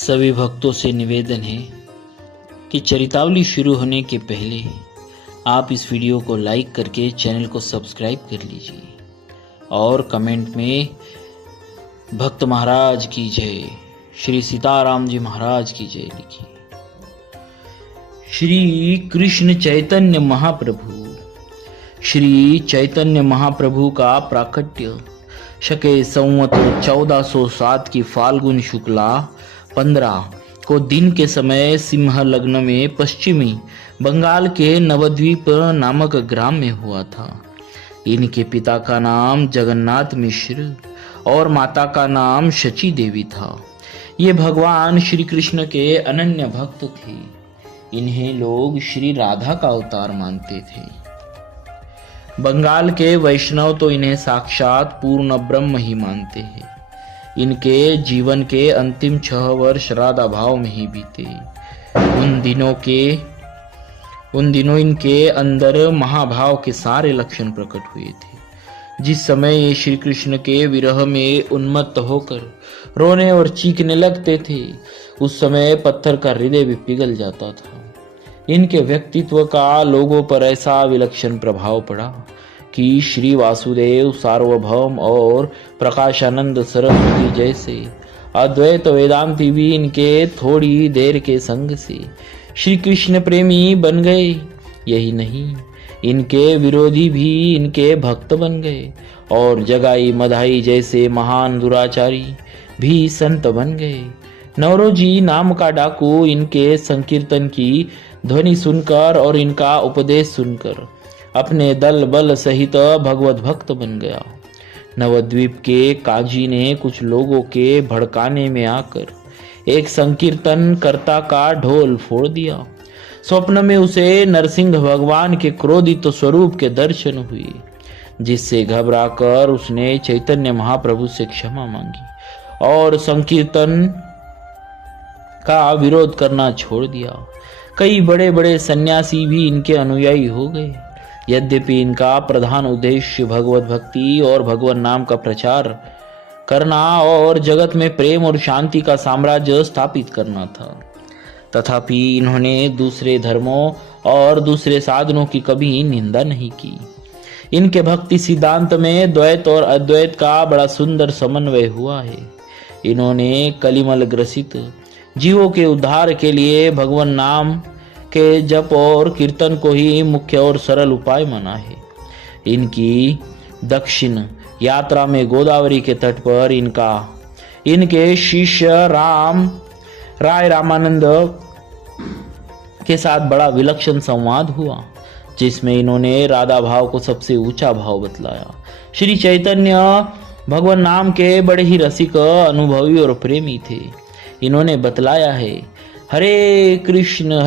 सभी भक्तों से निवेदन है कि चरितावली शुरू होने के पहले आप इस वीडियो को लाइक करके चैनल को सब्सक्राइब कर लीजिए और कमेंट में भक्त महाराज की जय, श्री सीताराम जी महाराज की जय लिखिए। श्री कृष्ण चैतन्य महाप्रभु, श्री चैतन्य महाप्रभु का प्राकट्य शके संवत 1407 की फाल्गुन शुक्ला 15 को दिन के समय सिंह लग्न में पश्चिमी बंगाल के नवद्वीप नामक ग्राम में हुआ था। इनके पिता का नाम जगन्नाथ मिश्र और माता का नाम शची देवी था। ये भगवान श्री कृष्ण के अनन्य भक्त थे। इन्हें लोग श्री राधा का अवतार मानते थे। बंगाल के वैष्णव तो इन्हें साक्षात पूर्ण ब्रह्म ही मानते हैं। इनके जीवन के अंतिम 6 वर्ष राधा भाव में ही बीते। उन दिनों इनके अंदर महाभाव के सारे लक्षण प्रकट हुए थे। जिस समय ये श्री कृष्ण के विरह में उन्मत्त होकर रोने और चीखने लगते थे, उस समय पत्थर का हृदय भी पिघल जाता था। इनके व्यक्तित्व का लोगों पर ऐसा विलक्षण प्रभाव पड़ा कि श्री वासुदेव सार्वभौम और प्रकाशानंद सरस्वती जैसे अद्वैत वेदांती भी इनके थोड़ी देर के संग से श्री कृष्ण प्रेमी बन गए। यही नहीं, इनके विरोधी भी इनके भक्त बन गए और जगाई मधाई जैसे महान दुराचारी भी संत बन गए। नवरोजी नाम का डाकू इनके संकीर्तन की ध्वनि सुनकर और इनका उपदेश सुनकर अपने दल बल सहित भगवत भक्त बन गया। नवद्वीप के काजी ने कुछ लोगों के भड़काने में आकर एक संकीर्तन कर्ता का ढोल फोड़ दिया। स्वप्न में उसे नरसिंह भगवान के क्रोधित स्वरूप के दर्शन हुए, जिससे घबराकर उसने चैतन्य महाप्रभु से क्षमा मांगी और संकीर्तन का विरोध करना छोड़ दिया। कई बड़े बड़े सन्यासी भी इनके अनुयायी हो गए। यद्यपि इनका प्रधान उद्देश्य भगवत भक्ति और भगवान नाम का प्रचार करना और जगत में प्रेम और शांति का साम्राज्य स्थापित करना था, तथापि इन्होंने दूसरे धर्मों और दूसरे साधनों की कभी निंदा नहीं की। इनके भक्ति सिद्धांत में द्वैत और अद्वैत का बड़ा सुंदर समन्वय हुआ है। इन्होंने कलिमल ग्रसित जीवों के उद्धार के लिए भगवान नाम के जप और कीर्तन को ही मुख्य और सरल उपाय माना है। इनकी दक्षिण यात्रा में गोदावरी के तट पर इनके शिष्य राय रामानंद के साथ बड़ा विलक्षण संवाद हुआ, जिसमें इन्होंने राधा भाव को सबसे ऊंचा भाव बतलाया। श्री चैतन्य भगवान नाम के बड़े ही रसिक, अनुभवी और प्रेमी थे। इन्होंने बतलाया है, हरे कृष्ण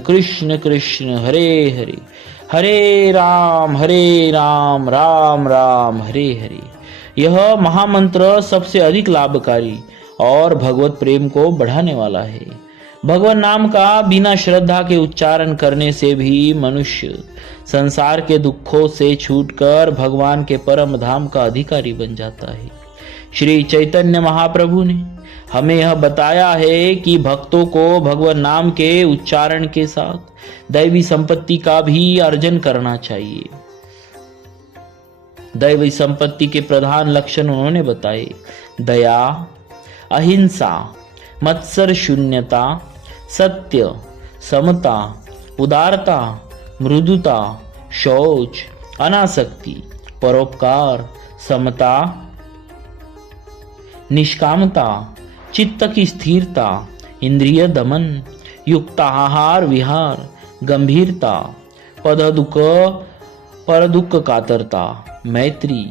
कृष्ण कृष्ण हरे हरे, हरे राम राम राम हरे हरे। यह महामंत्र सबसे अधिक लाभकारी और भगवत प्रेम को बढ़ाने वाला है। भगवान नाम का बिना श्रद्धा के उच्चारण करने से भी मनुष्य संसार के दुखों से छूटकर भगवान के परम धाम का अधिकारी बन जाता है। श्री चैतन्य महाप्रभु ने हमें यह बताया है कि भक्तों को भगवान नाम के उच्चारण के साथ दैवी संपत्ति का भी अर्जन करना चाहिए। दैवी संपत्ति के प्रधान लक्षण उन्होंने बताए: दया, अहिंसा, मत्सर शून्यता, सत्य, समता, उदारता, मृदुता, शौच, अनासक्ति, परोपकार, समता, निष्कामता, चित्त की स्थिरता, इंद्रिय दमन, युक्ताहार विहार, गंभीरता, पर दुख कातरता, मैत्री,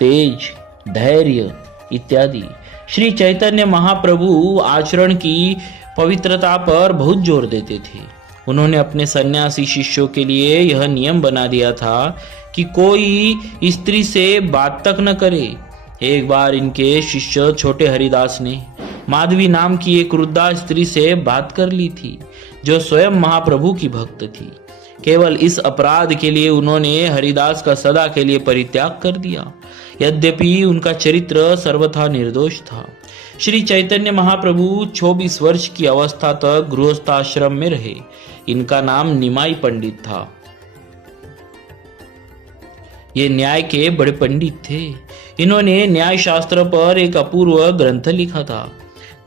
तेज, धैर्य इत्यादि। श्री चैतन्य महाप्रभु आचरण की पवित्रता पर बहुत जोर देते थे। उन्होंने अपने सन्यासी शिष्यों के लिए यह नियम बना दिया था कि कोई स्त्री से बात तक न करे। एक बार इनके शिष्य छोटे हरिदास ने माधवी नाम की एक वृद्धा स्त्री से बात कर ली थी, जो स्वयं महाप्रभु की भक्त थी। केवल इस अपराध के लिए उन्होंने हरिदास का सदा के लिए परित्याग कर दिया। यद्यपि उनका चरित्र सर्वथा निर्दोष था। श्री चैतन्य महाप्रभु 24 वर्ष की अवस्था तक गृहस्थाश्रम में रहे। इनका नाम निमाई पंडित था। ये न्याय के बड़े पंडित थे। इन्होंने न्याय शास्त्र पर एक अपूर्व ग्रंथ लिखा था,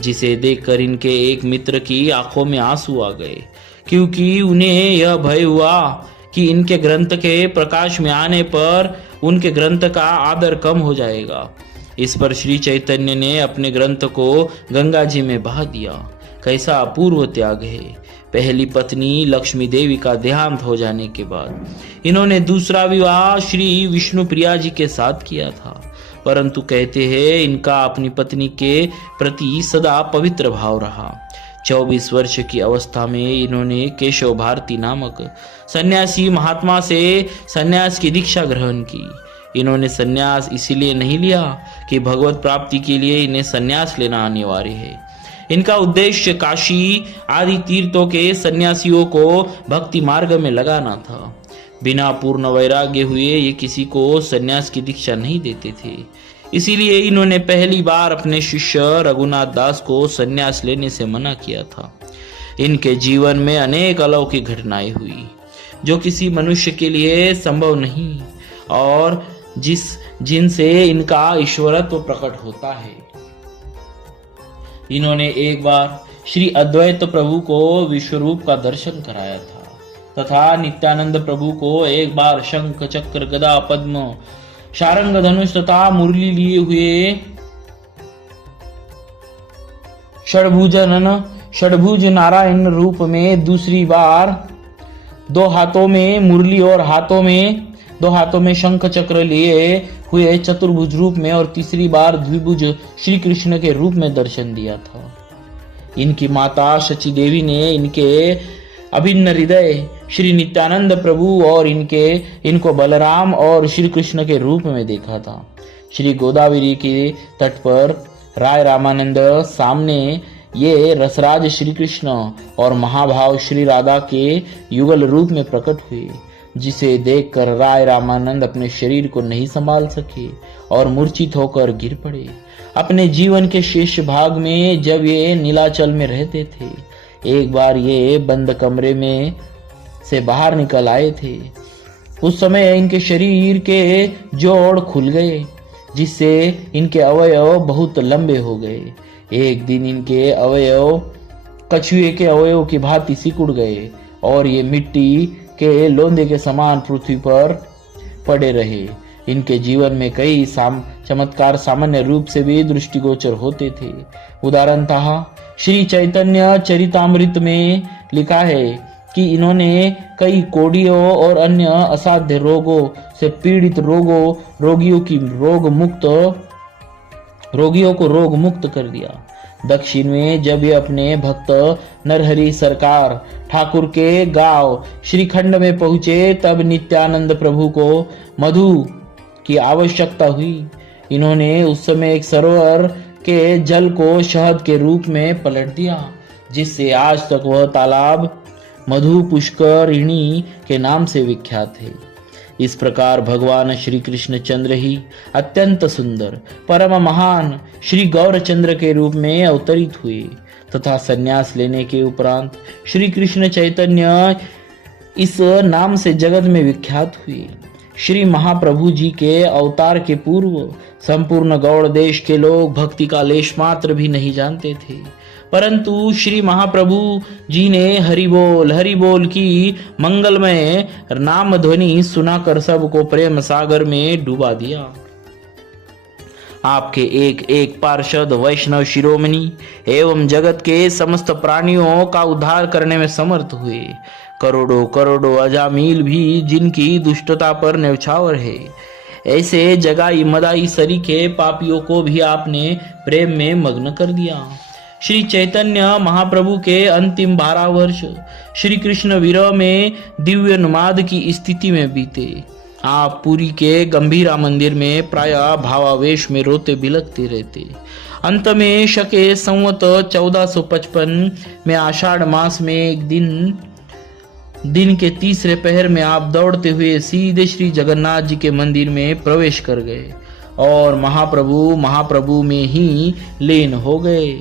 जिसे देखकर इनके एक मित्र की आंखों में आंसू आ गए, क्योंकि उन्हें यह भय हुआ कि इनके ग्रंथ के प्रकाश में आने पर उनके ग्रंथ का आदर कम हो जाएगा। इस पर श्री चैतन्य ने अपने ग्रंथ को गंगा जी में बहा दिया। कैसा अपूर्व त्याग है। पहली पत्नी लक्ष्मी देवी का देहांत हो जाने के बाद इन्होंने दूसरा विवाह श्री विष्णु प्रिया जी के साथ किया था, परंतु कहते हैं इनका अपनी पत्नी के प्रति सदा पवित्र भाव रहा। 24 वर्ष की अवस्था में इन्होंने केशव भारती नामक सन्यासी महात्मा से सन्यास की दीक्षा ग्रहण की। इन्होंने सन्यास इसीलिए नहीं लिया कि भगवत प्राप्ति के लिए इन्हें सन्यास लेना अनिवार्य है। इनका उद्देश्य काशी आदि तीर्थों के सन्यासियों को भक्ति मार्ग में लगाना था। बिना पूर्ण वैराग्य हुए ये किसी को सन्यास की दीक्षा नहीं देते थे। इसीलिए इन्होंने पहली बार अपने शिष्य रघुनाथ दास को सन्यास लेने से मना किया था। इनके जीवन में अनेक अलौकिक घटनाएं हुई जो किसी मनुष्य के लिए संभव नहीं और जिनसे इनका ईश्वरत्व प्रकट होता है। इन्होंने एक बार श्री अद्वैत प्रभु को विश्वरूप का दर्शन कराया था तथा नित्यानंद प्रभु को एक बार शंख चक्र गदा पद्म शारंग धनुष तथा मुरली लिए हुए षडभुज नारायण रूप में, दूसरी बार दो हाथों में मुरली और दो हाथों में शंख चक्र लिए हुए चतुर्भुज रूप में और तीसरी बार द्विभुज श्री कृष्ण के रूप में दर्शन दिया था। इनकी माता शची देवी ने इनके अभिन्न हृदय श्री नित्यानंद प्रभु और इनको बलराम और श्री कृष्ण के रूप में देखा था। श्री गोदावरी के तट पर राय रामानंद सामने ये रसराज श्री कृष्ण और महाभाव श्री राधा के युगल रूप में प्रकट हुए, जिसे देखकर राय रामानंद अपने शरीर को नहीं संभाल सके और मूर्छित होकर गिर पड़े। अपने जीवन के शेष भाग में जब ये नीलाचल में रहते थे, एक बार ये बंद कमरे में से बाहर निकल आए थे। उस समय इनके शरीर के जोड़ खुल गए, जिससे इनके अवयव बहुत लंबे हो गए। एक दिन इनके अवयव कछुए के अवयव की भांति सिकुड़ गए और ये मिट्टी के लोंदे के समान पृथ्वी पर पड़े रहे। इनके जीवन में कई चमत्कार सामान्य रूप से भी दृष्टिगोचर होते थे। उदाहरणतः श्री चैतन्य चरितामृत में लिखा है कि इन्होंने कई कोढ़ियों और अन्य असाध्य रोगों से पीड़ित रोगियों को रोग मुक्त कर दिया। दक्षिण में जब ये अपने भक्त नरहरि सरकार ठाकुर के गांव श्रीखंड में पहुंचे, तब नित्यानंद प्रभु को मधु की आवश्यकता हुई। इन्होंने उस समय एक सरोवर के जल को शहद के रूप में पलट दिया, जिससे आज तक वह तालाब मधु पुष्करिणी के नाम से विख्यात है। इस प्रकार भगवान श्री कृष्ण चंद्र ही अत्यंत सुंदर परम महान श्री गौरचंद्र के रूप में अवतरित हुए तथा संन्यास लेने के उपरांत श्री कृष्ण चैतन्य इस नाम से जगत में विख्यात हुए। श्री महाप्रभु जी के अवतार के पूर्व संपूर्ण गौड़ देश के लोग भक्ति का लेश मात्र भी नहीं जानते थे, परंतु श्री महाप्रभु जी ने हरि बोल की मंगलमय नाम ध्वनि सुनाकर सबको प्रेम सागर में डुबा दिया। आपके एक एक पार्षद वैष्णव शिरोमणि एवं जगत के समस्त प्राणियों का उद्धार करने में समर्थ हुए। करोड़ों करोड़ों अजामिल भी जिनकी दुष्टता पर न्यौछावर है, ऐसे जगाई मदाई सरीखे पापियों को भी आपने प्रेम में मग्न कर दिया। श्री चैतन्य महाप्रभु के अंतिम 12 वर्ष श्री कृष्ण विरह में दिव्य नुमाद की स्थिति में बीते। आप पुरी के गंभीरा मंदिर में प्रायः भावावेश में रोते बिलखते रहते। अंत में शके संवत 1455 में आषाढ़ मास में एक दिन दिन के तीसरे पहर में आप दौड़ते हुए सीधे श्री जगन्नाथ जी के मंदिर में प्रवेश कर गए और महाप्रभु में ही लीन हो गए।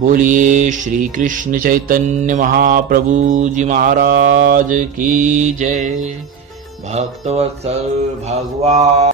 बोलिए श्री कृष्ण चैतन्य महाप्रभु जी महाराज की जय। भक्तवत्सल भगवान